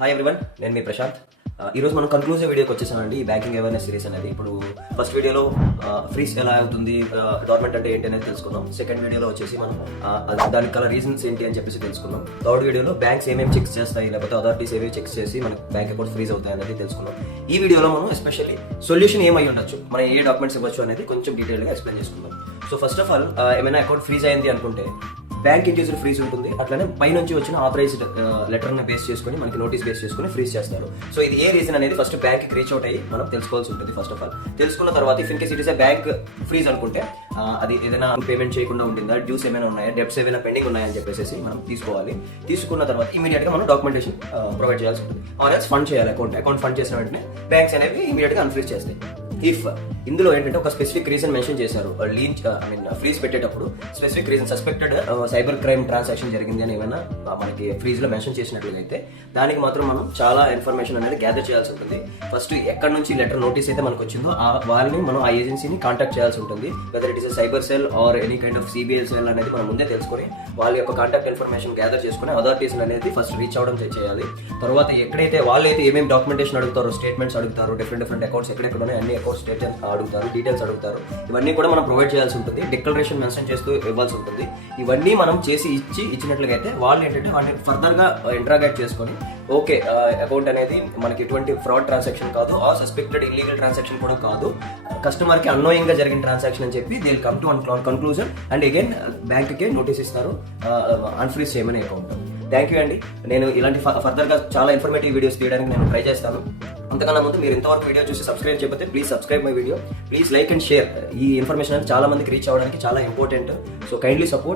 Hi everyone, నేను మీ ప్రశాంత్. ఈరోజు మనం కన్క్లూజివ్ వీడియోకి వచ్చేసామండి. ఈ బ్యాంకింగ్ అవేర్నెస్ సిరీస్ అనేది. ఇప్పుడు ఫస్ట్ వీడియోలో ఫ్రీజ్ ఎలా అవుతుంది, గవర్నమెంట్ అంటే ఏంటి అనేది తెలుసుకున్నాం. సెకండ్ వీడియోలో వచ్చేసి మనం దానికి గల రీజన్స్ ఏంటి అని చెప్పేసి తెలుసుకున్నాం. థర్డ్ వీడియోలో బ్యాంక్స్ ఏమేమి చెక్స్ చేస్తాయి, లేకపోతే అథారిటీస్ ఏమేమి చెక్స్ చేసి మనకి బ్యాంక్ అకౌంట్ ఫ్రీజ్ అవుతాయి అనేది తెలుసుకున్నాం. ఈ వీడియోలో మనం ఎస్పెషల్లీ సొల్యూషన్ ఏమై ఉండొచ్చు, మనం ఏ డాక్యుమెంట్స్ ఇవ్వచ్చు అనేది కొంచెం డీటెయిల్గా ఎక్స్ప్లెయిన్ చేసుకుందాం. సో ఫస్ట్ ఆఫ్ ఆల్, ఏమైనా అకౌంట్ ఫ్రీజ్ అయింది అనుకుంటే బ్యాంక్ ఇంక్యూజర్ ఫ్రీజ్ ఉంటుంది. అట్లనే పైనుంచి వచ్చిన ఆథరైజ్డ్ లెటర్ని బేస్ చేసుకుని మనకి నోటీస్ బేస్ చేసుకుని ఫ్రీజ్ చేస్తారు. సో ఇది ఏ రీజన్ అనేది ఫస్ట్ బ్యాంక్కి రీచ్ అవుట్ అయ్యి మనం తెలుసుకోవాల్సి ఉంటుంది. ఫస్ట్ ఆఫ్ ఆల్ తెలుసుకున్న తర్వాత if in case it is bank freeze అనుకుంటే అది ఏదైనా పేమెంట్ చేయకుండా ఉంటుందా, డ్యూస్ ఏమైనా ఉన్నాయా, డెబ్ట్స్ ఏమైనా పెండింగ్ ఉన్నాయని చెప్పేసి మనం తీసుకోవాలి. తీసుకున్న తర్వాత ఇమీడియట్ గా మనం డాక్యుమెంటేషన్ ప్రొవైడ్ చేయాల్సి ఉంటుంది. ఆర్ఎల్స్ ఫండ్ చేయాలి. అకౌంట్ ఫండ్ చేసిన వెంటనే బ్యాంక్స్ అనేవి ఇమీడియట్ గా అన్ఫ్రీజ్ చేస్తాయి. ఇఫ్ ఇందులో ఏంటంటే ఒక స్పెసిఫిక్ రీజన్ మెన్షన్ చేశారు, ఫ్రీజ్ పెట్టేటప్పుడు specific reason suspected cyber crime transaction జరిగింది అని ఏమైనా మనకి ఫ్రీజ్ లో మెన్షన్ చేసినట్లయితే దానికి మాత్రం మనం చాలా ఇన్ఫర్మేషన్ అనేది గ్యాదర్ చేయాల్సి ఉంటుంది. ఫస్ట్ ఎక్కడ నుంచి లెటర్ నోటీస్ అయితే మనకు వచ్చిందో వారిని మనం ఆ ఏజెన్సీని కాంటాక్ట్ చేయాల్సి ఉంటుంది. Whether it is cyber cell or any kind of CBI cell అనేది మనం ముందే తెలుసుకొని వాళ్ళ యొక్క కాంటాక్ట్ ఇన్ఫర్మేషన్ గ్యాదర్ చేసుకుని అథారిటీస్ అనేది ఫస్ట్ రీచ్ అవడం చేయాలి. తర్వాత ఎక్కడైతే వాళ్ళైతే ఏమేమి డాక్యుమెంటేషన్ అడుగుతారో, స్టేట్మెంట్స్ అడుగుతారు, డిఫరెంట్ అకౌంట్స్ ఎక్కడెక్కడ ఉన్నాయి అన్ని అకౌంట్ స్టేట్మెంట్స్ అడుగుతారు, డీటెయిల్స్ అడుగుతారు. ఇవన్నీ కూడా మనం ప్రొవైడ్ చేయాల్సి ఉంటుంది. డిక్లరేషన్ మెన్షన్ చేస్తూ ఇవ్వాల్సి ఉంటుంది. ఇవన్నీ మనం చేసి ఇచ్చినట్లయితే వాళ్ళు ఏంటంటే వాటిని ఫర్దర్ గా ఇంటరాగేట్ చేసుకొని ఓకే అకౌంట్ అనేది మనకి ఎటువంటి ఫ్రాడ్ ట్రాన్సాక్షన్ కాదు, ఆ సస్పెక్టెడ్ ఇల్లీగల్ ట్రాన్సాక్షన్ కూడా కాదు, కస్టమర్ కి అన్నోయింగ్ గా జరిగిన ట్రాన్సాక్షన్ అని చెప్పి they will come to one conclusion and again bank కి నోటీస్ ఇస్తారు అన్ఫ్రీజ్ చేయమని అకౌంట్. థ్యాంక్ యూ అండి. నేను ఇలాంటి ఫర్దర్ గా చాలా ఇన్ఫర్మేటివ్ వీడియోస్ తీయడానికి నేను ట్రై చేస్తాను. అంతకన్నా ముందు మీరు ఇంతవరకు వీడియో చూసి సబ్స్క్రైబ్ చేయకపోతే please subscribe my video. Please like and share. ఈ ఇన్ఫర్మేషన్ అనేది చాలా మందికి రీచ్ అవ్వడానికి చాలా ఇంపార్టెంట్. So kindly support.